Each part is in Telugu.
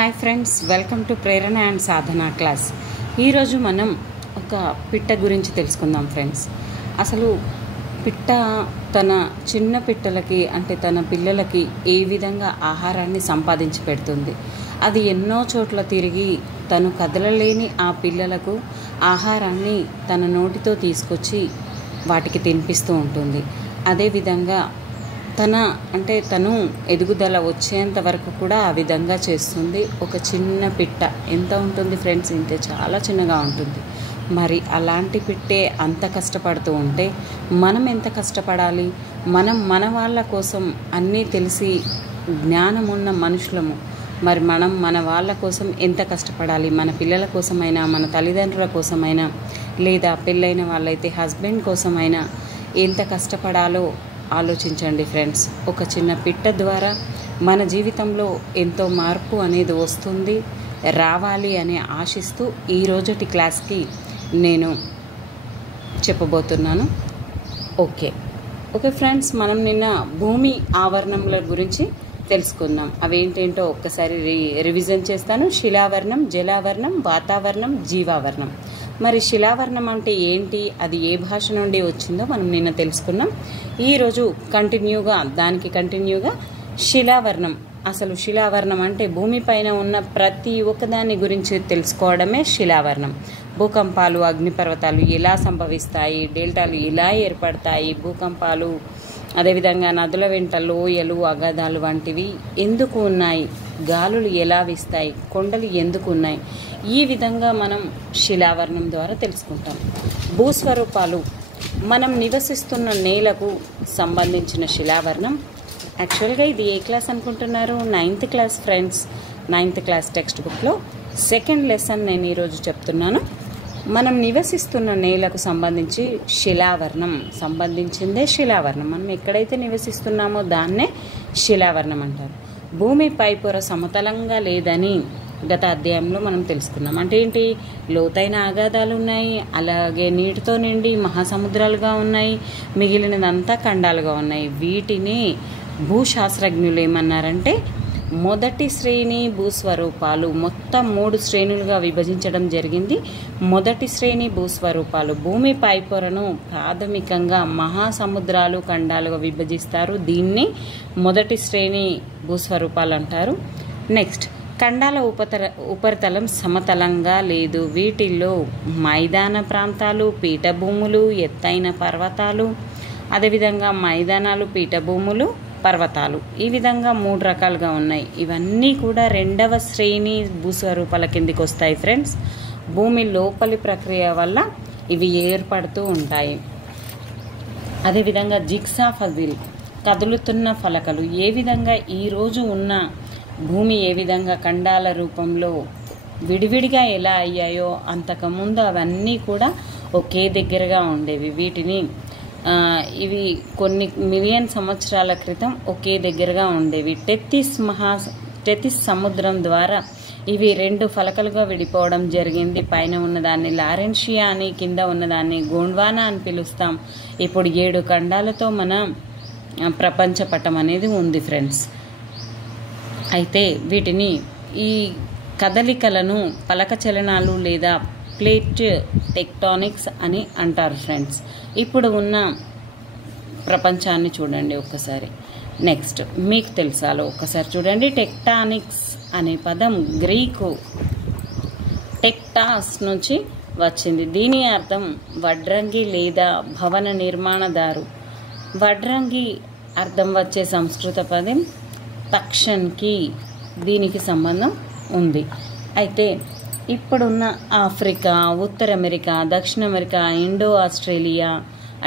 Hi friends, welcome to Prerana and Sadhana class. ఈరోజు మనం ఒక పిట్ట గురించి తెలుసుకుందాం ఫ్రెండ్స్. అసలు పిట్ట తన చిన్న పిట్టలకి అంటే తన పిల్లలకి ఏ విధంగా ఆహారాన్ని సంపాదించి పెడుతుంది. అది ఎన్నో చోట్ల తిరిగి తను కదలలేని ఆ పిల్లలకు ఆహారాన్ని తన నోటితో తీసుకొచ్చి వాటికి తినిపిస్తూ ఉంటుంది. అదేవిధంగా తను ఎదుగుదల వచ్చేంత వరకు కూడా ఆ విధంగా చేస్తుంది. ఒక చిన్న పిట్ట ఎంత ఉంటుంది ఫ్రెండ్స్, ఇంతే, చాలా చిన్నగా ఉంటుంది. మరి అలాంటి పిట్టే అంత కష్టపడుతూ ఉంటే మనం ఎంత కష్టపడాలి? మన వాళ్ళ కోసం అన్నీ తెలిసి జ్ఞానం ఉన్న మనుషులము. మరి మనం మన వాళ్ళ కోసం ఎంత కష్టపడాలి? మన పిల్లల కోసమైనా, మన తల్లిదండ్రుల కోసమైనా, లేదా పెళ్ళైన వాళ్ళైతే హస్బెండ్ కోసమైనా ఎంత కష్టపడాలో ఆలోచించండి ఫ్రెండ్స్. ఒక చిన్న పిట్ట ద్వారా మన జీవితంలో ఎంతో మార్పు అనేది వస్తుంది, రావాలి అని ఆశిస్తూ ఈరోజటి క్లాస్కి నేను చెప్పబోతున్నాను. ఓకే ఫ్రెండ్స్, మనం నిన్న భూమి ఆవరణముల గురించి తెలుసుకుందాం. అవేంటేంటో ఒక్కసారి రివిజన్ చేస్తాను. శిలావరణం, జలావరణం, వాతావరణం, జీవావరణం. మరి శిలావరణం అంటే ఏంటి, అది ఏ భాష నుండి వచ్చిందో మనం నిన్న తెలుసుకున్నాం. ఈరోజు దానికి కంటిన్యూగా శిలావరణం. అసలు శిలావరణం అంటే భూమిపైన ఉన్న ప్రతి ఒక్కదాని గురించి తెలుసుకోవడమే శిలావరణం. భూకంపాలు, అగ్నిపర్వతాలు ఎలా సంభవిస్తాయి, డెల్టాలు ఎలా ఏర్పడతాయి, భూకంపాలు, అదేవిధంగా నదుల వెంట లోయలు, అగాధాలు వంటివి ఎందుకు ఉన్నాయి, గాలులు ఎలా వీస్తాయి, కొండలు ఎందుకు ఉన్నాయి, ఈ విధంగా మనం శిలావరణం ద్వారా తెలుసుకుంటాం. భూస్వరూపాలు మనం నివసిస్తున్న నేలకు సంబంధించిన శిలావరణం. యాక్చువల్గా ఇది ఏ క్లాస్ అనుకుంటున్నారు? 9th class friends. 9th class text బుక్లో సెకండ్ లెసన్ నేను ఈరోజు చెప్తున్నాను. మనం నివసిస్తున్న నేలకు సంబంధించి శిలావరణం సంబంధించిందే శిలావరణం. మనం ఎక్కడైతే నివసిస్తున్నామో దాన్నే శిలావరణం అంటారు. భూమి పైపొర సమతలంగా లేదని గత అధ్యాయంలో మనం తెలుసుకున్నాం. అంటే ఏంటి? లోతైన అగాధాలు ఉన్నాయి, అలాగే నీటితో నిండి మహాసముద్రాలుగా ఉన్నాయి, మిగిలినదంతా ఖండాలుగా ఉన్నాయి. వీటిని భూశాస్త్రజ్ఞులు ఏమన్నారంటే మొదటి శ్రేణి భూస్వరూపాలు. మొత్తం 3 శ్రేణులుగా విభజించడం జరిగింది. మొదటి శ్రేణి భూస్వరూపాలు భూమి పైపొరను ప్రాథమికంగా మహాసముద్రాలు, ఖండాలుగా విభజిస్తారు. దీన్ని మొదటి శ్రేణి భూస్వరూపాలు అంటారు. నెక్స్ట్, ఖండాల ఉపరితలం సమతలంగా లేదు. వీటిల్లో మైదాన ప్రాంతాలు, పీఠభూములు, ఎత్తైన పర్వతాలు, అదేవిధంగా మైదానాలు, పీఠభూములు, పర్వతాలు, ఈ విధంగా 3 రకాలుగా ఉన్నాయి. ఇవన్నీ కూడా 2వ శ్రేణి భూస్వరూపాల కిందికి వస్తాయి ఫ్రెండ్స్. భూమి లోపలి ప్రక్రియ వల్ల ఇవి ఏర్పడుతూ ఉంటాయి. అదేవిధంగా జిగ్సా పజిల్, కదులుతున్న ఫలకలు. ఏ విధంగా ఈరోజు ఉన్న భూమి ఏ విధంగా ఖండాల రూపంలో విడివిడిగా ఎలా అయ్యాయో అంతకుముందు అవన్నీ కూడా ఒకే దగ్గరగా ఉండేవి. వీటిని ఇవి కొన్ని మిలియన్ సంవత్సరాల క్రితం ఒకే దగ్గరగా ఉండేవి. టెతిస్ సముద్రం ద్వారా ఇవి 2 ఫలకలుగా విడిపోవడం జరిగింది. పైన ఉన్నదాన్ని లారెన్షియా అని, కింద ఉన్నదాన్ని గోండ్వానా అని పిలుస్తాం. ఇప్పుడు 7 ఖండాలతో మన ప్రపంచ పటం అనేది ఉంది ఫ్రెండ్స్. అయితే వీటిని, ఈ కదలికలను పలక చలనాలు లేదా ప్లేట్ టెక్టానిక్స్ అని అంటారు ఫ్రెండ్స్. ఇప్పుడు ఉన్న ప్రపంచాన్ని చూడండి ఒక్కసారి. నెక్స్ట్, మీకు తెలుసాలో ఒక్కసారి చూడండి. టెక్టానిక్స్ అనే పదం గ్రీకు టెక్టాస్ నుంచి వచ్చింది. దీని అర్థం వడ్రంగి లేదా భవన నిర్మాణదారు. వడ్రంగి అర్థం వచ్చే సంస్కృత పదం తక్షన్కి దీనికి సంబంధం ఉంది. అయితే ఇప్పుడున్న ఆఫ్రికా, ఉత్తర అమెరికా, దక్షిణ America, Indo Australia,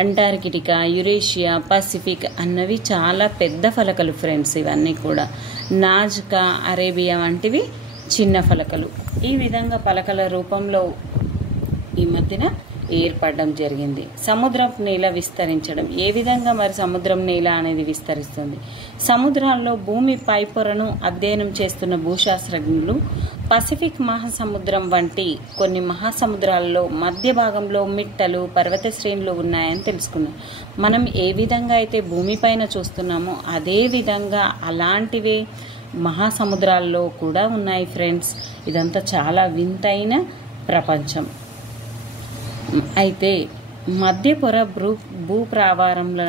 Antarctica, Eurasia, Pacific అన్నవి చాలా పెద్ద ఫలకలు ఫ్రెండ్స్. ఇవన్నీ కూడా నాజ్కా, అరేబియా వంటివి చిన్న ఫలకలు. ఈ విధంగా పలకల రూపంలో ఈ మధ్యన ఏర్పడడం జరిగింది. సముద్రపు నేల విస్తరించడం. ఏ విధంగా మరి సముద్రం నేల అనేది విస్తరిస్తుంది? సముద్రాల్లో భూమి పైపొరను అధ్యయనం చేస్తున్న భూశాస్త్రజ్ఞులు పసిఫిక్ మహాసముద్రం వంటి కొన్ని మహాసముద్రాల్లో మధ్య భాగంలో మిట్టలు, పర్వత శ్రేణులు ఉన్నాయని తెలుసుకున్నాం. మనం ఏ విధంగా అయితే భూమిపైన చూస్తున్నామో అదే విధంగా అలాంటివే మహాసముద్రాల్లో కూడా ఉన్నాయి ఫ్రెండ్స్. ఇదంతా చాలా వింతైన ప్రపంచం. అయితే మధ్యపొర భూప్రావారంల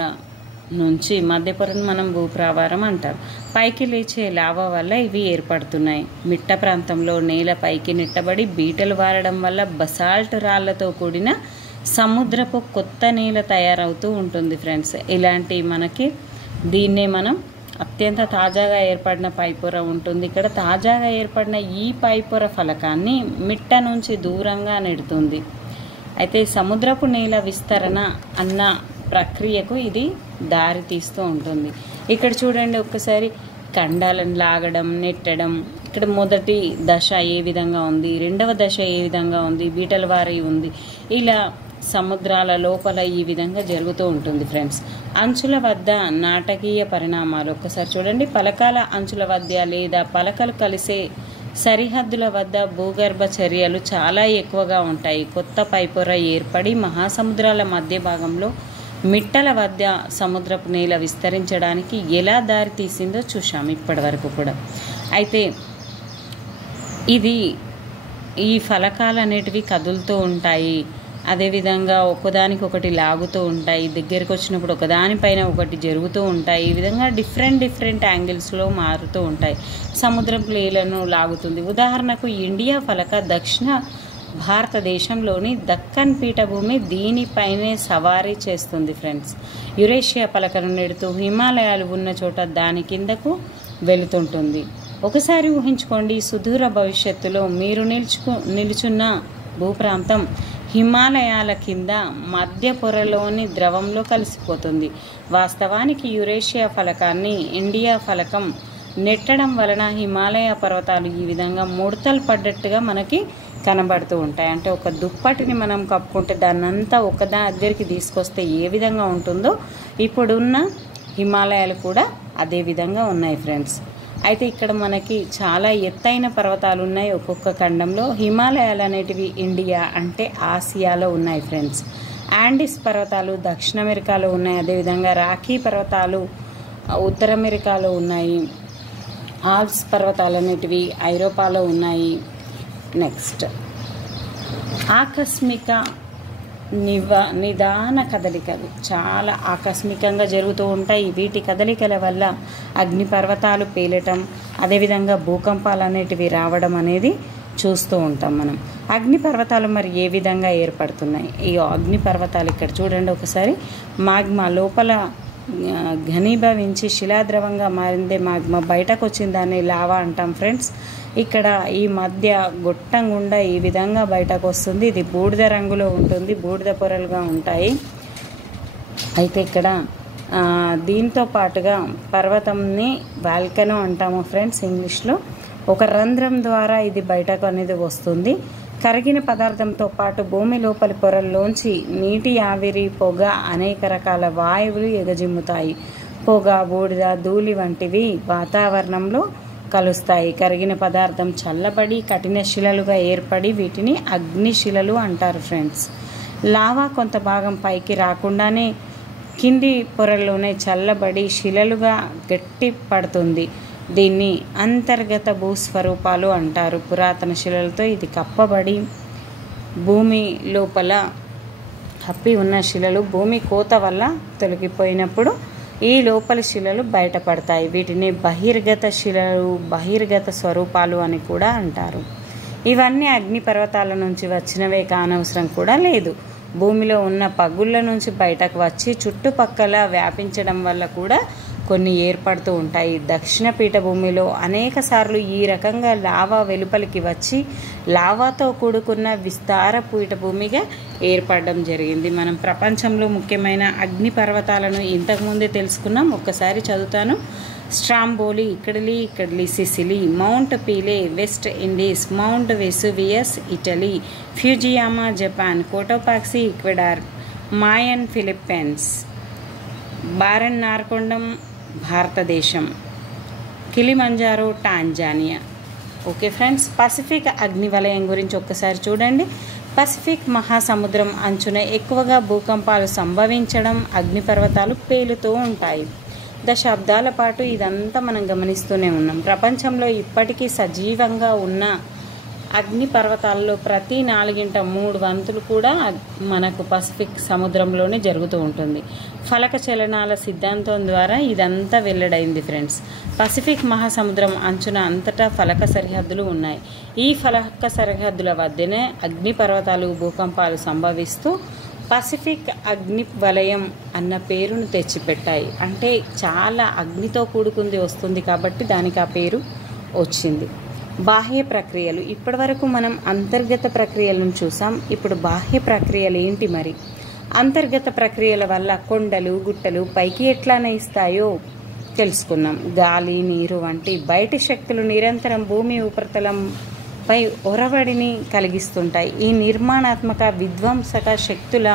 నుంచి, మధ్యపొరను మనం భూప్రావారం అంటాం, పైకి లేచే లావా వల్ల ఇవి ఏర్పడుతున్నాయి. మిట్ట ప్రాంతంలో నేల పైకి నెట్టబడి బీటలు వారడం వల్ల బసాల్ట్ రాళ్లతో కూడిన సముద్రపు కొత్త నేల తయారవుతూ ఉంటుంది ఫ్రెండ్స్. ఇలాంటి మనకి దీన్నే మనం అత్యంత తాజాగా ఏర్పడిన పైపొర ఉంటుంది. ఇక్కడ తాజాగా ఏర్పడిన ఈ పైపొర ఫలకాన్ని మిట్ట నుంచి దూరంగా నెడుతుంది. అయితే సముద్రపు నేల విస్తరణ అన్న ప్రక్రియకు ఇది దారి తీస్తూ ఉంటుంది. ఇక్కడ చూడండి ఒక్కసారి, ఖండాలను లాగడం, నెట్టడం. ఇక్కడ మొదటి దశ ఏ విధంగా ఉంది, రెండవ దశ ఏ విధంగా ఉంది, బీటల వారి ఉంది. ఇలా సముద్రాల లోపల ఈ విధంగా జరుగుతూ ఉంటుంది ఫ్రెండ్స్. అంచుల వద్ద నాటకీయ పరిణామాలు ఒక్కసారి చూడండి. పలకాల అంచుల వద్ద లేదా పలకలు కలిసే సరిహద్దుల వద్ద భూగర్భ చర్యలు చాలా ఎక్కువగా ఉంటాయి. కొత్త పైపొర ఏర్పడి మహాసముద్రాల మధ్య భాగంలో మిట్టల వద్ద సముద్రపు నేల విస్తరించడానికి ఎలా దారి తీసిందో చూసాము ఇప్పటి వరకు కూడా. అయితే ఈ ఫలకాలు అనేటివి కదులుతూ ఉంటాయి. అదేవిధంగా ఒకదానికొకటి లాగుతూ ఉంటాయి. దగ్గరికి వచ్చినప్పుడు ఒకదానిపైన ఒకటి జరుగుతూ ఉంటాయి. ఈ విధంగా డిఫరెంట్ యాంగిల్స్లో మారుతూ ఉంటాయి. సముద్రపు నేలను లాగుతుంది. ఉదాహరణకు ఇండియా ఫలక దక్షిణ భారతదేశంలోని దక్కన్ పీఠభూమి దీనిపైనే సవారీ చేస్తుంది ఫ్రెండ్స్. యురేషియా పలకను నెడుతూ హిమాలయాలు ఉన్న చోట దాని కిందకు వెళుతుంటుంది. ఒకసారి ఊహించుకోండి, సుదూర భవిష్యత్తులో మీరు నిలుచున్న భూప్రాంతం హిమాలయాల కింద మధ్య పొరలోని ద్రవంలో కలిసిపోతుంది. వాస్తవానికి యురేషియా ఫలకాన్ని ఇండియా ఫలకం నెట్టడం వలన హిమాలయ పర్వతాలు ఈ విధంగా ముడతలు పడ్డట్టుగా మనకి కనబడుతూ ఉంటాయి. అంటే ఒక దుప్పటిని మనం కప్పుకుంటే దాన్నంతా దగ్గరికి తీసుకొస్తే ఏ విధంగా ఉంటుందో ఇప్పుడున్న హిమాలయాలు కూడా అదే విధంగా ఉన్నాయి ఫ్రెండ్స్. అయితే ఇక్కడ మనకి చాలా ఎత్తైన పర్వతాలు ఉన్నాయి ఒక్కొక్క ఖండంలో. హిమాలయాలు అనేటివి ఇండియా అంటే ఆసియాలో ఉన్నాయి ఫ్రెండ్స్. యాండిస్ పర్వతాలు దక్షిణ అమెరికాలో ఉన్నాయి. అదేవిధంగా రాఖీ పర్వతాలు ఉత్తర అమెరికాలో ఉన్నాయి. ఆల్ప్స్ పర్వతాలు అనేటివి ఐరోపాలో ఉన్నాయి. నెక్స్ట్, ఆకస్మిక నిదాన కదలికలు చాలా ఆకస్మికంగా జరుగుతూ ఉంటాయి. వీటి కదలికల వల్ల అగ్నిపర్వతాలు పేలటం, అదేవిధంగా భూకంపాలు అనేటివి రావడం అనేది చూస్తూ ఉంటాం మనం. అగ్నిపర్వతాలు మరి ఏ విధంగా ఏర్పడుతున్నాయి? ఈ అగ్నిపర్వతాలు ఇక్కడ చూడండి ఒకసారి. మాగ్మా లోపల ఘనీభవించి శిలాద్రవంగా మారిందే మాగ్మా, బయటకు వచ్చిన దాన్ని లావా అంటాం ఫ్రెండ్స్. ఇక్కడ ఈ మధ్య గొట్టం గుండా ఈ విధంగా బయటకు వస్తుంది. ఇది బూడిద రంగులో ఉంటుంది, బూడిద పొరలుగా ఉంటాయి. అయితే ఇక్కడ దీంతో పాటుగా పర్వతంని వాల్కనో అంటాము ఫ్రెండ్స్ ఇంగ్లీష్లో. ఒక రంధ్రం ద్వారా ఇది బయటకు అనేది వస్తుంది. కరిగిన పదార్థంతో పాటు భూమి లోపలి పొరల్లోంచి నీటి ఆవిరి, పొగ, అనేక రకాల వాయువులు ఎగజిమ్ముతాయి. పొగ, బూడిద, ధూళి వంటివి వాతావరణంలో కలుస్తాయి. కరిగిన పదార్థం చల్లబడి కఠిన శిలలుగా ఏర్పడి వీటిని అగ్నిశిలలు అంటారు ఫ్రెండ్స్. లావా కొంత భాగం పైకి రాకుండానే కింది పొరల్లోనే చల్లబడి శిలలుగా గట్టి పడుతుంది. దీన్ని అంతర్గత భూస్వరూపాలు అంటారు. పురాతన శిలలతో ఇది కప్పబడి భూమి లోపల కప్పి ఉన్న శిలలు భూమి కోత వల్ల తొలగిపోయినప్పుడు ఈ లోపలి శిలలు బయటపడతాయి. వీటిని బహిర్గత శిలలు, బహిర్గత స్వరూపాలు అని కూడా అంటారు. ఇవన్నీ అగ్నిపర్వతాల నుంచి వచ్చినవే కానవసరం కూడా లేదు. భూమిలో ఉన్న పగుళ్ళ నుంచి బయటకు వచ్చి చుట్టుపక్కల వ్యాపించడం వల్ల కూడా కొన్ని ఏర్పడుతూ ఉంటాయి. దక్షిణ పీఠభూమిలో అనేక సార్లు ఈ రకంగా లావా వెలుపలికి వచ్చి లావాతో కూడుకున్న విస్తార పీఠభూమిగా ఏర్పడడం జరిగింది. మనం ప్రపంచంలో ముఖ్యమైన అగ్నిపర్వతాలను ఇంతకుముందే తెలుసుకున్నాం. ఒక్కసారి చదువుతాను. స్ట్రాంబోలి ఇక్కడలి Sicily, Mount Pelee West Indies, Mount Vesuvius Italy, Fujiyama Japan, Cotopaxi Ecuador, Mayon Philippines, Barren Narcondam భారతదేశం, Kilimanjaro Tanzania. Okay friends, Pacific అగ్నివలయం గురించి ఒక్కసారి చూడండి. పసిఫిక్ మహాసముద్రం అంచున ఎక్కువగా భూకంపాలు సంభవించడం, అగ్నిపర్వతాలు పేలుతూ ఉంటాయి. దశాబ్దాల పాటు ఇదంతా మనం గమనిస్తూనే ఉన్నాం. ప్రపంచంలో ఇప్పటికీ సజీవంగా ఉన్న అగ్ని పర్వతాల్లో ప్రతి 3 వంతులు కూడా మనకు పసిఫిక్ సముద్రంలోనే జరుగుతూ ఉంటుంది. ఫలక చలనాల సిద్ధాంతం ద్వారా ఇదంతా వెల్లడైంది ఫ్రెండ్స్. పసిఫిక్ మహాసముద్రం అంచున అంతటా ఫలక సరిహద్దులు ఉన్నాయి. ఈ ఫలక సరిహద్దుల వద్దనే అగ్ని పర్వతాలు, భూకంపాలు సంభవిస్తూ పసిఫిక్ అగ్ని వలయం అన్న పేరును తెచ్చిపెట్టాయి. అంటే చాలా అగ్నితో కూడుకుంది వస్తుంది కాబట్టి దానికి ఆ పేరు వచ్చింది. బాహ్య ప్రక్రియలు, ఇప్పటి వరకు మనం అంతర్గత ప్రక్రియలను చూసాం. ఇప్పుడు బాహ్య ప్రక్రియలు ఏంటి మరి? అంతర్గత ప్రక్రియల వల్ల కొండలు, గుట్టలు పైకి ఎట్లా నయిస్తాయో తెలుసుకున్నాం. గాలి, నీరు వంటి బయటి శక్తులు నిరంతరం భూమి ఉపరితలంపై ఒరవడిని కలిగిస్తుంటాయి. ఈ నిర్మాణాత్మక విధ్వంసక శక్తుల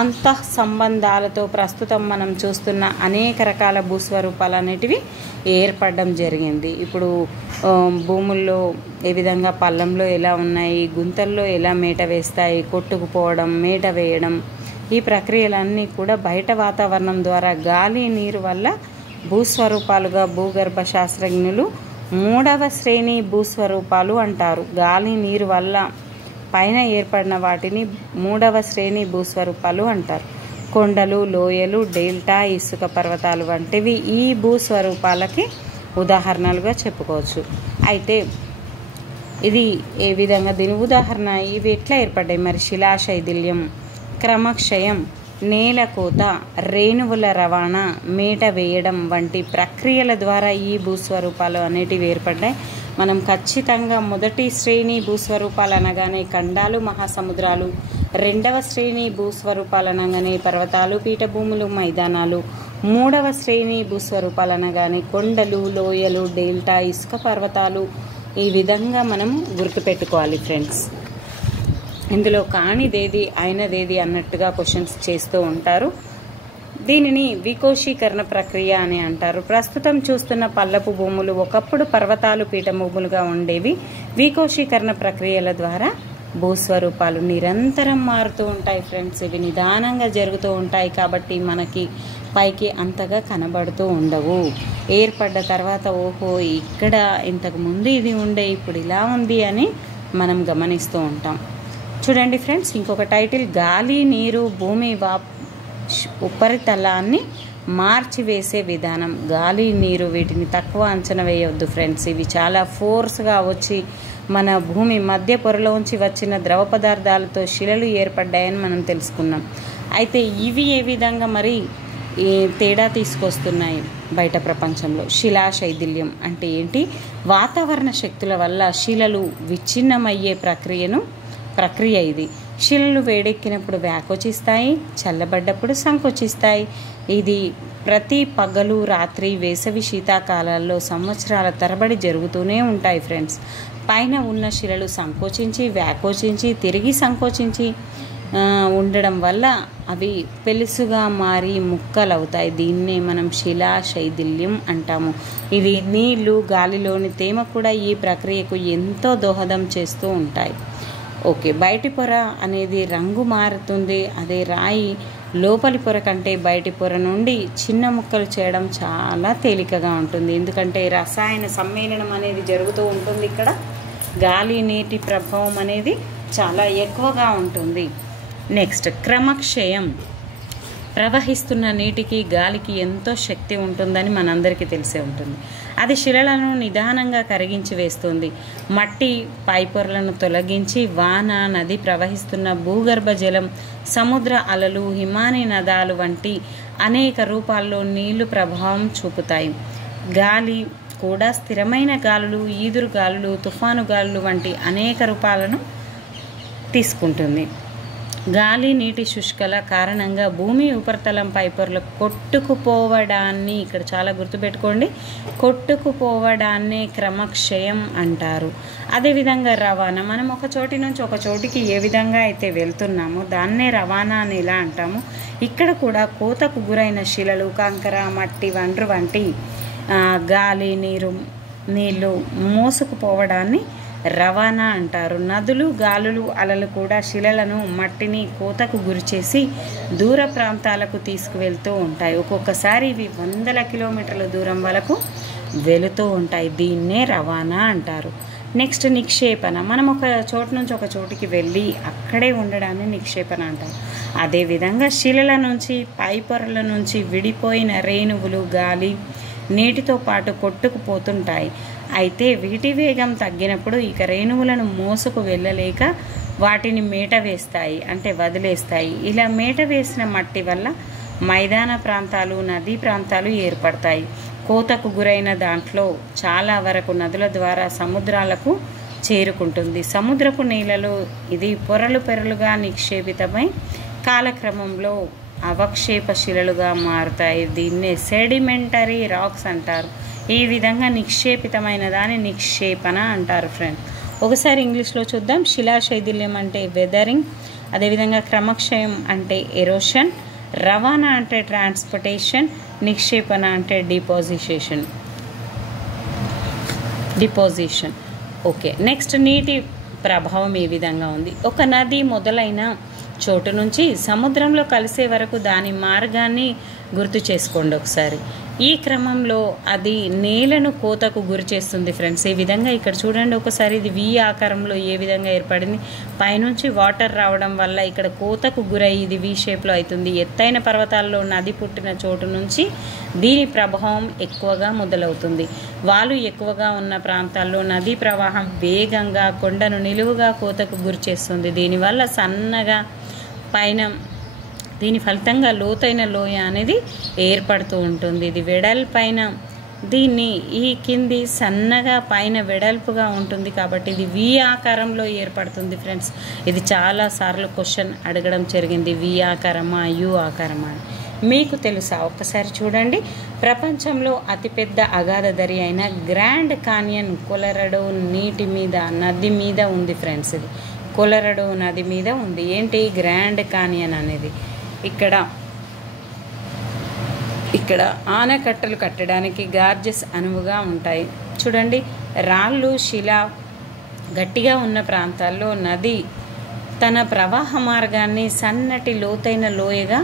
అంతః సంబంధాలతో ప్రస్తుతం మనం చూస్తున్న అనేక రకాల భూస్వరూపాలు అనేటివి ఏర్పడడం జరిగింది. ఇప్పుడు భూముల్లో ఏ విధంగా పల్లంలో ఎలా ఉన్నాయి, గుంతల్లో ఎలా మేట వేస్తాయి, కొట్టుకుపోవడం, మేట వేయడం, ఈ ప్రక్రియలన్నీ కూడా బయట వాతావరణం ద్వారా గాలి, నీరు వల్ల భూస్వరూపాలుగా భూగర్భ శాస్త్రజ్ఞులు 3వ శ్రేణి భూస్వరూపాలు అంటారు. గాలి, నీరు వల్ల పైన ఏర్పడిన వాటిని 3వ శ్రేణి భూస్వరూపాలు అంటారు. కొండలు, లోయలు, డెల్టా, ఇసుక పర్వతాలు వంటివి ఈ భూస్వరూపాలకి ఉదాహరణలుగా చెప్పుకోవచ్చు. అయితే ఇది ఏ విధంగా, దీని ఉదాహరణ ఇవి ఎట్లా ఏర్పడ్డాయి మరి? శిలాశైథిల్యం, క్రమక్షయం, నేలకోత, రేణువుల రవాణా, మేట వేయడం వంటి ప్రక్రియల ద్వారా ఈ భూస్వరూపాలు అనేటివి ఏర్పడ్డాయి. మనం ఖచ్చితంగా 1వ శ్రేణి భూస్వరూపాలు అనగానే ఖండాలు, మహాసముద్రాలు, 2వ శ్రేణి భూస్వరూపాలు అనగానే పర్వతాలు, పీఠభూములు, మైదానాలు, 3వ శ్రేణి భూస్వరూపాలు అనగానే కొండలు, లోయలు, డెల్టా, ఇసుక పర్వతాలు, ఈ విధంగా మనం గుర్తుపెట్టుకోవాలి ఫ్రెండ్స్. ఇందులో కానిదేది అయినదేది అన్నట్టుగా క్వశ్చన్స్ చేస్తూ ఉంటారు. దీనిని వికోశీకరణ ప్రక్రియ అని అంటారు. ప్రస్తుతం చూస్తున్న పల్లపు భూములు ఒకప్పుడు పర్వతాలు, పీఠభూములుగా ఉండేవి. వికోశీకరణ ప్రక్రియల ద్వారా భూస్వరూపాలు నిరంతరం మారుతూ ఉంటాయి ఫ్రెండ్స్. ఇవి నిదానంగా జరుగుతూ ఉంటాయి కాబట్టి మనకి పైకి అంతగా కనబడుతూ ఉండవు. ఏర్పడ్డ తర్వాత ఓహో ఇక్కడ ఇంతకు ముందు ఇది ఉండే, ఇప్పుడు ఇలా ఉంది అని మనం గమనిస్తూ ఉంటాం. చూడండి ఫ్రెండ్స్, ఇంకొక టైటిల్, గాలి, నీరు, భూమి ఉపరితలాన్ని మార్చివేసే విధానం. గాలి, నీరు వీటిని తక్కువ అంచనా వేయవద్దు ఫ్రెండ్స్. ఇవి చాలా ఫోర్స్గా వచ్చి మన భూమి మధ్య పొరలోంచి వచ్చిన ద్రవ పదార్థాలతో శిలలు ఏర్పడ్డాయని మనం తెలుసుకున్నాం. అయితే ఇవి ఏ విధంగా మరి తేడా తీసుకొస్తున్నాయి బయట ప్రపంచంలో? శిలాశైథిల్యం అంటే ఏంటి? వాతావరణ శక్తుల వల్ల శిలలు విచ్ఛిన్నమయ్యే ప్రక్రియ ఇది. శిలలు వేడెక్కినప్పుడు వ్యాకోచిస్తాయి, చల్లబడ్డప్పుడు సంకోచిస్తాయి. ఇది ప్రతి పగలు, రాత్రి, వేసవి, శీతాకాలాల్లో సంవత్సరాల తరబడి జరుగుతూనే ఉంటాయి ఫ్రెండ్స్. పైన ఉన్న శిలలు సంకోచించి, వ్యాకోచించి, తిరిగి సంకోచించి ఉండడం వల్ల అవి పెలుసుగా మారి ముక్కలవుతాయి. దీన్నే మనం శిలాశైథిల్యం అంటాము. ఇది నీళ్లు, గాలిలోని తేమ కూడా ఈ ప్రక్రియకు ఎంతో దోహదం చేస్తూ ఉంటాయి. ఓకే, బయటి పొర అనేది రంగు మారుతుంది. అదే రాయి లోపలి పొర కంటే బయటి పొర నుండి చిన్న ముక్కలు చేయడం చాలా తేలికగా ఉంటుంది. ఎందుకంటే రసాయన సమ్మేళనం అనేది జరుగుతూ ఉంటుంది. ఇక్కడ గాలి, నీటి ప్రభావం అనేది చాలా ఎక్కువగా ఉంటుంది. నెక్స్ట్, క్రమక్షయం. ప్రవహిస్తున్న నీటికి, గాలికి ఎంతో శక్తి ఉంటుందని మనందరికీ తెలిసే ఉంటుంది. అది శిలలను నిదానంగా కరిగించి వేస్తుంది. మట్టి పైపొరలను తొలగించి వాన, నది, ప్రవహిస్తున్న భూగర్భ జలం, సముద్ర అలలు, హిమాని నదాలు వంటి అనేక రూపాల్లో నీళ్లు ప్రభావం చూపుతాయి. గాలి కూడా స్థిరమైన గాలులు, ఈదురు గాలులు, తుఫాను గాలులు వంటి అనేక రూపాలను తీసుకుంటుంది. గాలి, నీటి శుష్కల కారణంగా భూమి ఉపరితలం పైపొరలు కొట్టుకుపోవడాన్ని, ఇక్కడ చాలా గుర్తుపెట్టుకోండి, కొట్టుకుపోవడాన్నే క్రమక్షయం అంటారు. అదేవిధంగా రవాణా, మనం ఒక చోటి నుంచి ఒక చోటికి ఏ విధంగా అయితే వెళ్తున్నామో దాన్నే రవాణా అని ఇలా అంటాము. ఇక్కడ కూడా కోతకు గురైన శిలలు, కంకర, మట్టి, వండ్రు వంటి గాలి, నీళ్లు మోసుకుపోవడాన్ని రవాణా అంటారు. నదులు, గాలులు, అలలు కూడా శిలలను, మట్టిని కోతకు గురిచేసి దూర ప్రాంతాలకు తీసుకువెళ్తూ ఉంటాయి. ఒక్కొక్కసారి ఇవి వందల కిలోమీటర్ల దూరం వరకు వెళుతూ ఉంటాయి. దీన్నే రవాణా అంటారు. నెక్స్ట్ నిక్షేపణ. మనం ఒక చోటు నుంచి ఒక చోటికి వెళ్ళి అక్కడే ఉండడాన్ని నిక్షేపణ అంటారు. అదేవిధంగా శిలల నుంచి, పై పొరల నుంచి విడిపోయిన రేణువులు గాలి, నీటితో పాటు కొట్టుకుపోతుంటాయి. అయితే వీటి వేగం తగ్గినప్పుడు ఇక రేణువులను మోసుకు వెళ్ళలేక వాటిని మేట వేస్తాయి, అంటే వదిలేస్తాయి. ఇలా మేట వేసిన మట్టి వల్ల మైదాన ప్రాంతాలు, నదీ ప్రాంతాలు ఏర్పడతాయి. కోతకు గురైన దాంట్లో చాలా వరకు నదుల ద్వారా సముద్రాలకు చేరుకుంటుంది. సముద్రపు నీళ్ళలో ఇది పొరలు పొరలుగా నిక్షేపితమై కాలక్రమంలో అవక్షేప శిలలుగా మారుతాయి. దీన్నే సెడిమెంటరీ రాక్స్ అంటారు. ఈ విధంగా నిక్షేపితమైన దాన్ని నిక్షేపణ అంటారు ఫ్రెండ్స్. ఒకసారి ఇంగ్లీష్లో చూద్దాం. శిలాశైథిల్యం అంటే వెదరింగ్, అదేవిధంగా క్రమక్షయం అంటే ఎరోషన్, రవాణా అంటే ట్రాన్స్పోర్టేషన్, నిక్షేపణ అంటే డిపోజిషన్. ఓకే, నెక్స్ట్ నీటి ప్రభావం ఏ విధంగా ఉంది. ఒక నది మొదలైన చోటు నుంచి సముద్రంలో కలిసే వరకు దాని మార్గాన్ని గుర్తు చేసుకోండి ఒకసారి. ఈ క్రమంలో అది నేలను కోతకు గురి చేస్తుంది ఫ్రెండ్స్. ఈ విధంగా ఇక్కడ చూడండి ఒకసారి, ఇది వి ఆకారంలో ఏ విధంగా ఏర్పడింది. పైనుంచి వాటర్ రావడం వల్ల ఇక్కడ కోతకు గురై ఇది వి షేప్లో అవుతుంది. ఎత్తైన పర్వతాల్లో నది పుట్టిన చోటు నుంచి దీని ప్రభావం ఎక్కువగా మొదలవుతుంది. వాలు ఎక్కువగా ఉన్న ప్రాంతాల్లో నదీ ప్రవాహం వేగంగా కొండను నిలువుగా కోతకు గురి చేస్తుంది. దీనివల్ల సన్నగా దీని ఫలితంగా లోతైన లోయ అనేది ఏర్పడుతూ ఉంటుంది. ఇది వెడల్పైన దీన్ని ఈ కింది సన్నగా పైన వెడల్పుగా ఉంటుంది కాబట్టి ఇది వి ఆకారంలో ఏర్పడుతుంది ఫ్రెండ్స్. ఇది చాలాసార్లు క్వశ్చన్ అడగడం జరిగింది, వి ఆకారమా యు ఆకారమా అని. మీకు తెలుసా? ఒక్కసారి చూడండి. ప్రపంచంలో అతిపెద్ద అగాధ దరి అయిన గ్రాండ్ కానియన్ కొలరాడో నది మీద ఉంది ఫ్రెండ్స్. ఇది కొలరాడో నది మీద ఉంది. ఏంటి గ్రాండ్ కానియన్ అనేది? ఇక్కడ ఆనకట్టలు కట్టడానికి గార్జెస్ అనువుగా ఉంటాయి. చూడండి, రాళ్ళు, శిల గట్టిగా ఉన్న ప్రాంతాల్లో నది తన ప్రవాహ మార్గాన్ని సన్నటి లోతైన లోయగా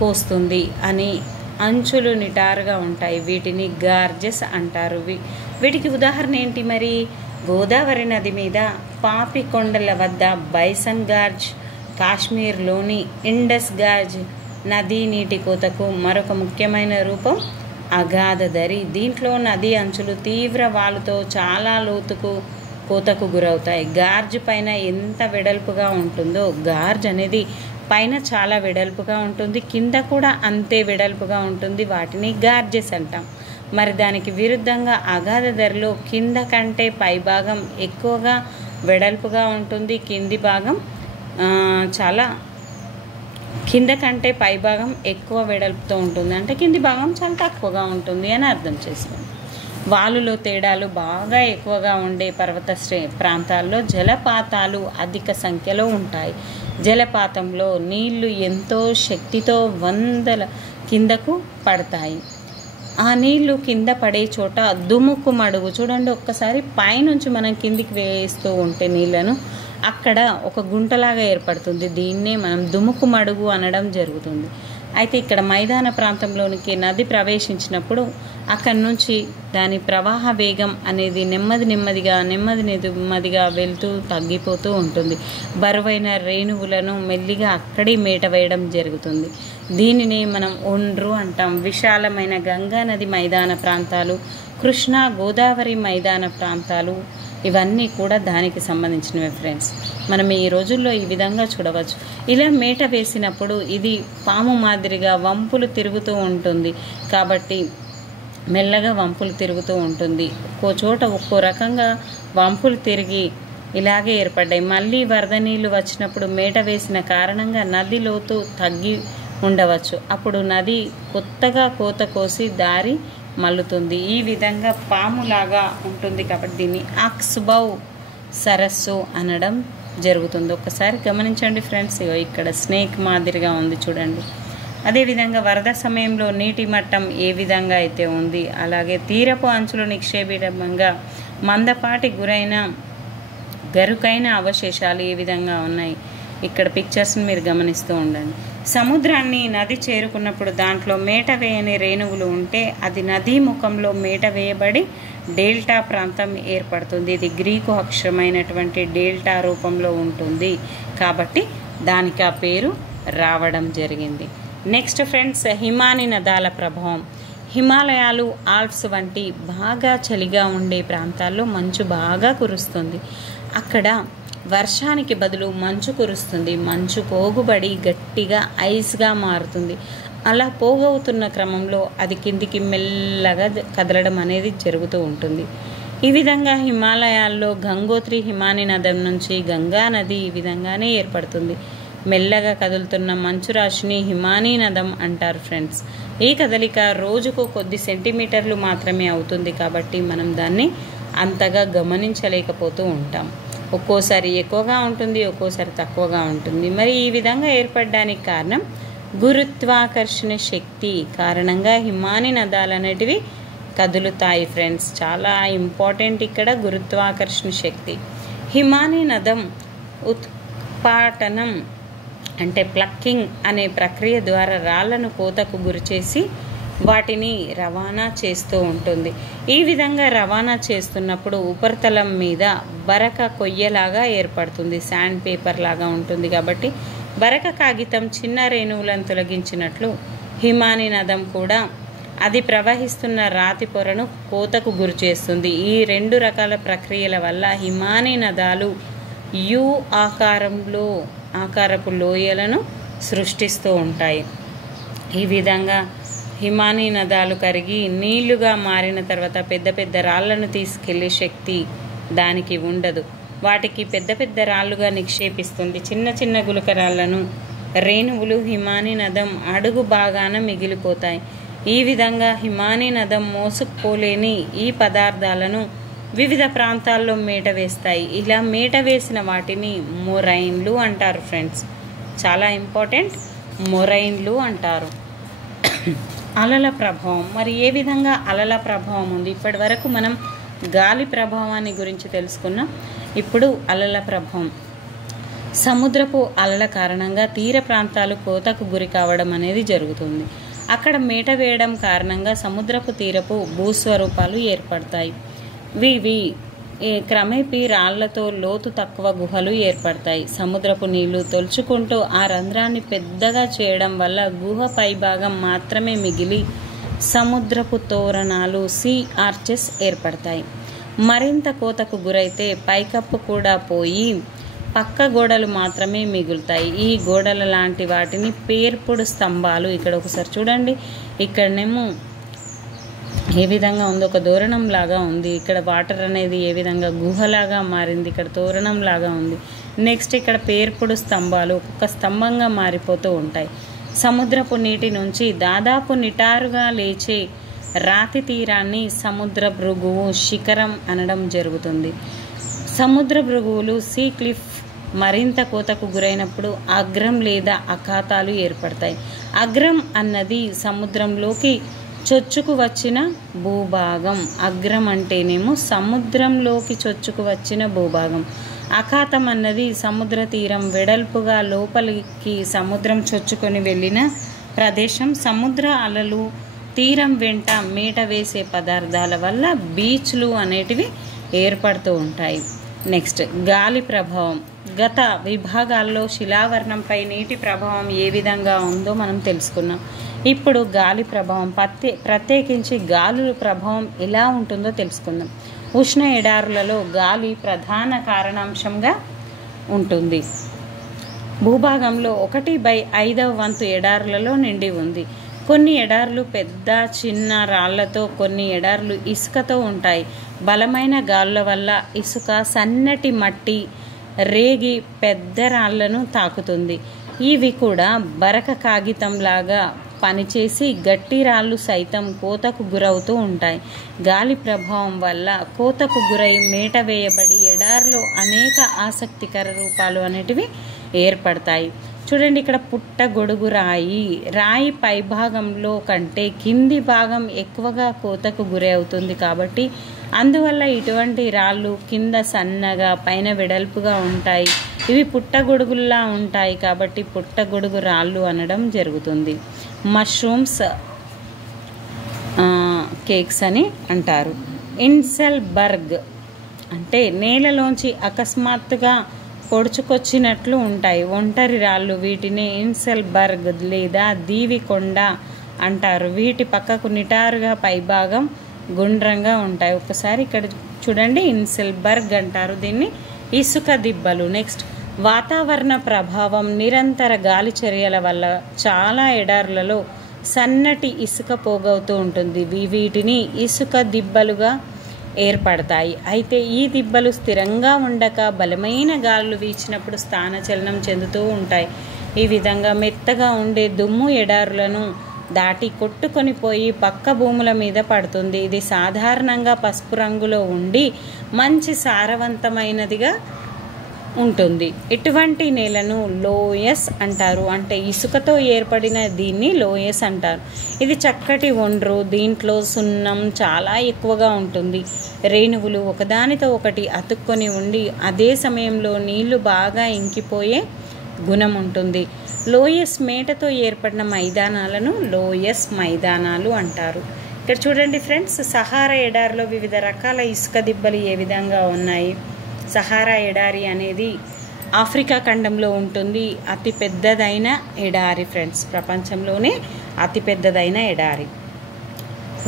కోస్తుంది అని అంచులు నిటారుగా ఉంటాయి. వీటిని గార్జెస్ అంటారు. వీటికి ఉదాహరణ ఏంటి మరి? గోదావరి నది మీద పాపి కొండల వద్ద బైసన్ గార్జ్, కాశ్మీర్లోని ఇండస్ గార్జ్ నదీ నీటి కోతకు మరొక ముఖ్యమైన రూపం అగాధ దరి. దీంట్లో నది అంచులు తీవ్ర వాలుతో చాలా లోతుకు కోతకు గురవుతాయి. గార్జ్ పైన ఎంత వెడల్పుగా ఉంటుందో, గార్జ్ అనేది పైన చాలా వెడల్పుగా ఉంటుంది, కింద కూడా అంతే వెడల్పుగా ఉంటుంది. వాటిని గార్జెస్ అంటాం. మరి దానికి విరుద్ధంగా అగాధ దరిలో కింద కంటే పై భాగం ఎక్కువగా వెడల్పుగా ఉంటుంది, కింది భాగం కింద కంటే పై భాగం ఎక్కువ వెడల్పుతో ఉంటుంది, అంటే కింది భాగం చాలా తక్కువగా ఉంటుంది అని అర్థం చేసుకోండి. వాలులో తేడాలు బాగా ఎక్కువగా ఉండే పర్వత ప్రాంతాల్లో జలపాతాలు అధిక సంఖ్యలో ఉంటాయి. జలపాతంలో నీళ్లు ఎంతో శక్తితో వందల కిందకు పడతాయి. ఆ నీళ్లు కింద పడే చోట దుముకు మడుగు. చూడండి ఒక్కసారి, పైనుంచి మనం కిందికి వేస్తూ ఉంటే నీళ్లను అక్కడ ఒక గుంటలాగా ఏర్పడుతుంది. దీన్నే మనం దుముకు మడుగు అనడం జరుగుతుంది. అయితే ఇక్కడ మైదాన ప్రాంతంలోనికి నది ప్రవేశించినప్పుడు అక్కడి నుంచి దాని ప్రవాహ వేగం అనేది నెమ్మదిగా వెళ్తూ తగ్గిపోతూ ఉంటుంది. బరువైన రేణువులను మెల్లిగా అక్కడే మేట వేయడం జరుగుతుంది. దీనిని మనం ఒండ్రు అంటాం. విశాలమైన గంగా నది మైదాన ప్రాంతాలు, కృష్ణా గోదావరి మైదాన ప్రాంతాలు, ఇవన్నీ కూడా దానికి సంబంధించినవి ఫ్రెండ్స్. మనం ఈ రోజుల్లో ఈ విధంగా చూడవచ్చు. ఇలా మేట వేసినప్పుడు ఇది పాము మాదిరిగా వంపులు తిరుగుతూ ఉంటుంది కాబట్టి మెల్లగా వంపులు తిరుగుతూ ఉంటుంది. ఒక్కో చోట ఒక్కో రకంగా వంపులు తిరిగి ఇలాగే ఏర్పడ్డాయి. మళ్ళీ వరద నీళ్ళు వచ్చినప్పుడు మేట వేసిన కారణంగా నది లోతు తగ్గి ఉండవచ్చు. అప్పుడు నది కొత్తగా కోత కోసి దారి మల్లుతుంది. ఈ విధంగా పాములాగా ఉంటుంది కాబట్టి దీన్ని అక్స్బౌ సరస్సు అనడం జరుగుతుంది. ఒక్కసారి గమనించండి ఫ్రెండ్స్, ఇక్కడ స్నేక్ మాదిరిగా ఉంది చూడండి. అదేవిధంగా వరద సమయంలో నీటి మట్టం ఏ విధంగా అయితే ఉంది, అలాగే తీరపు అంచులు నిక్షేపితంగా మందపాటి గురైన గరుకైన అవశేషాలు ఏ విధంగా ఉన్నాయి ఇక్కడ పిక్చర్స్ని మీరు గమనిస్తూ ఉండండి. సముద్రాన్ని నది చేరుకున్నప్పుడు దాంట్లో మేట వేయని రేణువులు ఉంటే అది నదీ ముఖంలో మేట వేయబడి డెల్టా ప్రాంతం ఏర్పడుతుంది. ఇది గ్రీకు అక్షరమైనటువంటి డెల్టా రూపంలో ఉంటుంది కాబట్టి దానికి ఆ పేరు రావడం జరిగింది. నెక్స్ట్ ఫ్రెండ్స్, హిమాని నదాల ప్రభావం. హిమాలయాలు, ఆల్ప్స్ వంటి బాగా చలిగా ఉండే ప్రాంతాల్లో మంచు బాగా కురుస్తుంది. అక్కడ వర్షానికి బదులు మంచు కురుస్తుంది. మంచు పోగుబడి గట్టిగా ఐస్గా మారుతుంది. అలా పోగవుతున్న క్రమంలో అది కిందికి మెల్లగా కదలడం అనేది జరుగుతూ ఉంటుంది. ఈ విధంగా హిమాలయాల్లో గంగోత్రి హిమాని నదం నుంచి గంగా నది ఈ విధంగానే ఏర్పడుతుంది. మెల్లగా కదులుతున్న మంచు రాశిని హిమానీ నదం అంటారు ఫ్రెండ్స్. ఈ కదలిక రోజుకు కొద్ది సెంటీమీటర్లు మాత్రమే అవుతుంది కాబట్టి మనం దాన్ని అంతగా గమనించలేకపోతూ ఉంటాం. ఒక్కోసారి ఎక్కువగా ఉంటుంది, ఒక్కోసారి తక్కువగా ఉంటుంది. మరి ఈ విధంగా ఏర్పడడానికి కారణం గురుత్వాకర్షణ శక్తి కారణంగా హిమాని నదాలు అనేటివి కదులుతాయి ఫ్రెండ్స్. చాలా ఇంపార్టెంట్ ఇక్కడ గురుత్వాకర్షణ శక్తి. హిమాని నదం ఉత్పాటనం అంటే ప్లక్కింగ్ అనే ప్రక్రియ ద్వారా రాళ్లను కోతకు గురిచేసి వాటిని రవాణా చేస్తూ ఉంటుంది. ఈ విధంగా రవాణా చేస్తున్నప్పుడు ఉపరితలం మీద బరక కొయ్యలాగా ఏర్పడుతుంది. శాండ్ పేపర్ లాగా ఉంటుంది కాబట్టి బరక కాగితం చిన్న రేణువులను తొలగించినట్లు హిమాని నదం కూడా అది ప్రవహిస్తున్న రాతి పొరను కోతకు గురి చేస్తుంది. ఈ రెండు రకాల ప్రక్రియల వల్ల హిమాని నదాలు యు ఆకారపు లోయలను సృష్టిస్తూ ఉంటాయి. ఈ విధంగా హిమానీ నదాలు కరిగి నీళ్లుగా మారిన తర్వాత పెద్ద పెద్ద రాళ్లను తీసుకెళ్లే శక్తి దానికి ఉండదు. వాటికి పెద్ద పెద్ద రాళ్లుగా నిక్షేపిస్తుంది. చిన్న చిన్న గులకరాళ్లను రేణువులు హిమానీ నదం అడుగు భాగాన మిగిలిపోతాయి. ఈ విధంగా హిమానీ నదం మోసుకుపోలేని ఈ పదార్థాలను వివిధ ప్రాంతాల్లో మేట వేస్తాయి. ఇలా మేట వేసిన వాటిని మొరైన్లు అంటారు ఫ్రెండ్స్. చాలా ఇంపార్టెంట్, మొరైన్లు అంటారు. అలల ప్రభావం. మరి ఏ విధంగా అలల ప్రభావం ఉంది? ఇప్పటి వరకు మనం గాలి ప్రభావాన్ని గురించి తెలుసుకున్నాం. ఇప్పుడు అలల ప్రభావం. సముద్రపు అలల కారణంగా తీర ప్రాంతాలు కోతకు గురి కావడం అనేది జరుగుతుంది. అక్కడ మేట వేయడం కారణంగా సముద్రపు తీరపు భూస్వరూపాలు ఏర్పడతాయి. ఇవి క్రమేపీ రాళ్లతో లోతు తక్కువ గుహలు ఏర్పడతాయి. సముద్రపు నీళ్లు తొలుచుకుంటూ ఆ రంధ్రాన్ని పెద్దగా చేయడం వల్ల గుహ పైభాగం మాత్రమే మిగిలి సముద్రపు తోరణాలు సీ ఆర్చెస్ ఏర్పడతాయి. మరింత కోతకు గురైతే పైకప్పు కూడా పోయి పక్క గోడలు మాత్రమే మిగులుతాయి. ఈ గోడల లాంటి వాటిని పేర్పుడు స్తంభాలు. ఇక్కడ ఒకసారి చూడండి, ఇక్కడనేమో ఏ విధంగా ఉంది, ఒక తోరణం లాగా ఉంది. ఇక్కడ వాటర్ అనేది ఏ విధంగా గుహలాగా మారింది, ఇక్కడ తోరణం లాగా ఉంది. నెక్స్ట్ ఇక్కడ పేర్పుడు స్తంభాలు ఒక్కొక్క స్తంభంగా మారిపోతూ ఉంటాయి. సముద్రపు నీటి నుంచి దాదాపు నిటారుగా లేచే రాతి తీరాన్ని సముద్ర భృగువు శిఖరం అనడం జరుగుతుంది. సముద్ర భృగువులు సీ క్లిఫ్ మరింత కోతకు గురైనప్పుడు అగ్రం లేదా అఖాతాలు ఏర్పడతాయి. అగ్రం అన్నది సముద్రంలోకి చొచ్చుకు వచ్చిన భూభాగం. అగ్రం అంటేనేమో సముద్రంలోకి చొచ్చుకు వచ్చిన భూభాగం. అఖాతం అన్నది సముద్ర తీరం వెడల్పుగా లోపలికి సముద్రం చొచ్చుకొని వెళ్ళిన ప్రదేశం. సముద్ర అలలు తీరం వెంట మేట వేసే పదార్థాల వల్ల బీచ్లు అనేటివి ఏర్పడుతూ ఉంటాయి. నెక్స్ట్ గాలి ప్రభావం. గత విభాగాల్లో శిలావరణంపై నీటి ప్రభావం ఏ విధంగా ఉందో మనం తెలుసుకున్నాం. ఇప్పుడు గాలి ప్రభావం, ప్రత్యేకించి గాలుల ప్రభావం ఎలా ఉంటుందో తెలుసుకుందాం. ఉష్ణ ఎడారులలో గాలి ప్రధాన కారణాంశంగా ఉంటుంది. భూభాగంలో 1/5 వంతు ఎడారులలో నిండి ఉంది. కొన్ని ఎడార్లు పెద్ద చిన్న రాళ్లతో, కొన్ని ఎడార్లు ఇసుకతో ఉంటాయి. బలమైన గాలుల వల్ల ఇసుక సన్నటి మట్టి రేగి పెద్ద రాళ్లను తాకుతుంది. ఇవి కూడా బరక కాగితంలాగా పనిచేసి గట్టి రాళ్ళు సైతం కోతకు గురవుతూ ఉంటాయి. గాలి ప్రభావం వల్ల కోతకు గురై మేట వేయబడి ఎడారిలో అనేక ఆసక్తికర రూపాలు అనేటివి ఏర్పడతాయి. చూడండి, ఇక్కడ పుట్ట గొడుగు రాయి. రాయి పైభాగంలో కంటే కింది భాగం ఎక్కువగా కోతకు గురి అవుతుంది కాబట్టి అందువల్ల ఇటువంటి రాళ్ళు కింద సన్నగా పైన వెడల్పుగా ఉంటాయి. ఇవి పుట్టగొడుగుల్లా ఉంటాయి కాబట్టి పుట్టగొడుగు రాళ్ళు అనడం జరుగుతుంది. మష్రూమ్స్ కేక్స్ అని అంటారు. ఇన్సెల్బర్గ్ అంటే నేలలోంచి అకస్మాత్తుగా పొడుచుకొచ్చినట్లు ఉంటాయి ఒంటరి రాళ్ళు. వీటిని ఇన్సెల్బర్గ్ లేదా దీవికొండ అంటారు. వీటి పక్కకు నిటారుగా పైభాగం గుండ్రంగా ఉంటాయి. ఒకసారి ఇక్కడ చూడండి, ఇన్సెల్బర్గ్ అంటారు దీన్ని. ఇసుక దిబ్బలు. నెక్స్ట్, వాతావరణ ప్రభావం. నిరంతర గాలి చర్యల వల్ల చాలా ఎడారులలో సన్నటి ఇసుక పోగవుతూ ఉంటుంది. వీటిని ఇసుక దిబ్బలుగా ఏర్పడతాయి. అయితే ఈ దిబ్బలు స్థిరంగా ఉండక బలమైన గాలులు వీచినప్పుడు స్థానచలనం చెందుతూ ఉంటాయి. ఈ విధంగా మెత్తగా ఉండే దుమ్ము ఎడారులను దాటి కొట్టుకొని పోయి పక్క భూముల మీద పడుతుంది. ఇది సాధారణంగా పసుపు రంగులో ఉండి మంచి సారవంతమైనదిగా ఉంటుంది. ఇటువంటి నేలను లోయస్ అంటారు. అంటే ఇసుకతో ఏర్పడిన దీన్ని లోయస్ అంటారు. ఇది చక్కటి ఒండ్రు. దీంట్లో సున్నం చాలా ఎక్కువగా ఉంటుంది. రేణువులు ఒకదానితో ఒకటి అతుక్కొని ఉండి అదే సమయంలో నీళ్లు బాగా ఇంకిపోయే గుణం ఉంటుంది. లోయస్ మేటతో ఏర్పడిన మైదానాలను లోయస్ మైదానాలు అంటారు. ఇక్కడ చూడండి ఫ్రెండ్స్, సహారా ఎడారిలో వివిధ రకాల ఇసుక దిబ్బలు ఏ విధంగా ఉన్నాయి. సహారా ఎడారి అనేది ఆఫ్రికా ఖండంలో ఉంటుంది. అతి పెద్దదైన ఎడారి ఫ్రెండ్స్, ప్రపంచంలోనే అతి పెద్దదైన ఎడారి.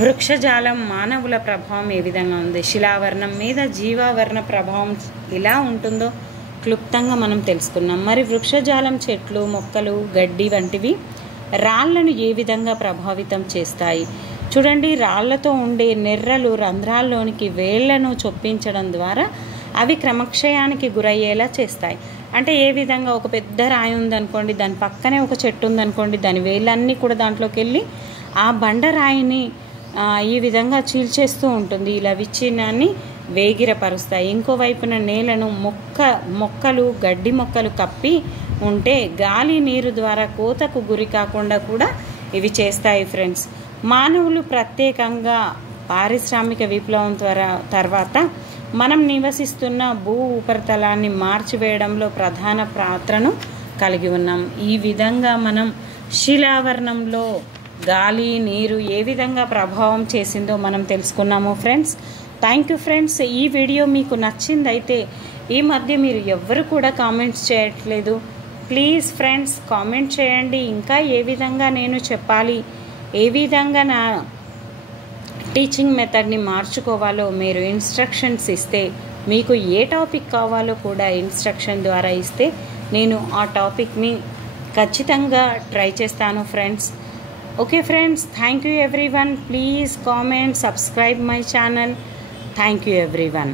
వృక్షజాలం. మానవుల ప్రభావం ఏ విధంగా ఉంది. శిలావరణం మీద జీవావరణ ప్రభావం ఎలా ఉంటుందో క్లుప్తంగా మనం తెలుసుకున్నాం. మరి వృక్షజాలం చెట్లు, మొక్కలు, గడ్డి వంటివి రాళ్లను ఏ విధంగా ప్రభావితం చేస్తాయి. చూడండి, రాళ్లతో ఉండే నెర్రలు రంధ్రాల్లోనికి వేళ్లను చొప్పించడం ద్వారా అవి క్రమక్షయానికి గురయ్యేలా చేస్తాయి. అంటే ఏ విధంగా, ఒక పెద్ద రాయి ఉందనుకోండి, దాని పక్కనే ఒక చెట్టు ఉందనుకోండి, దాని వేళ్ళన్నీ కూడా దాంట్లోకి వెళ్ళి ఆ బండరాయిని ఈ విధంగా చీల్చేస్తూ ఉంటుంది. ఇలా విచ్ఛిన్నాన్ని వేగిరపరుస్తాయి. ఇంకోవైపున నేలను మొక్కలు, గడ్డి మొక్కలు కప్పి ఉంటే గాలి నీరు ద్వారా కోతకు గురి కాకుండా కూడా ఇవి చేస్తాయి ఫ్రెండ్స్. మానవులు ప్రత్యేకంగా పారిశ్రామిక విప్లవం తర్వాత మనం నివసిస్తున్న భూ ఉపరితలాన్ని మార్చివేయడంలో ప్రధాన పాత్రను కలిగి ఉన్నాం. ఈ విధంగా మనం శిలావరణంలో గాలి, నీరు ఏ విధంగా ప్రభావం చేసిందో మనం తెలుసుకున్నాము ఫ్రెండ్స్. Thank you friends. ఈ వీడియో మీకు నచ్చిందైతే, ఈ మధ్య మీరు ఎవ్వరు కూడా కామెంట్స్ చేయట్లేదు, ప్లీజ్ ఫ్రెండ్స్ కామెంట్ చేయండి. ఇంకా ఏ విధంగా నేను చెప్పాలి, ఏ విధంగా నా టీచింగ్ మెథడ్ని మార్చుకోవాలో మీరు ఇన్స్ట్రక్షన్స్ ఇస్తే, మీకు ఏ టాపిక్ కావాలో కూడా ఇన్స్ట్రక్షన్ ద్వారా ఇస్తే నేను ఆ టాపిక్ని ఖచ్చితంగా ట్రై చేస్తాను friends. Okay friends, thank you everyone. Please comment, subscribe my channel. Thank you everyone.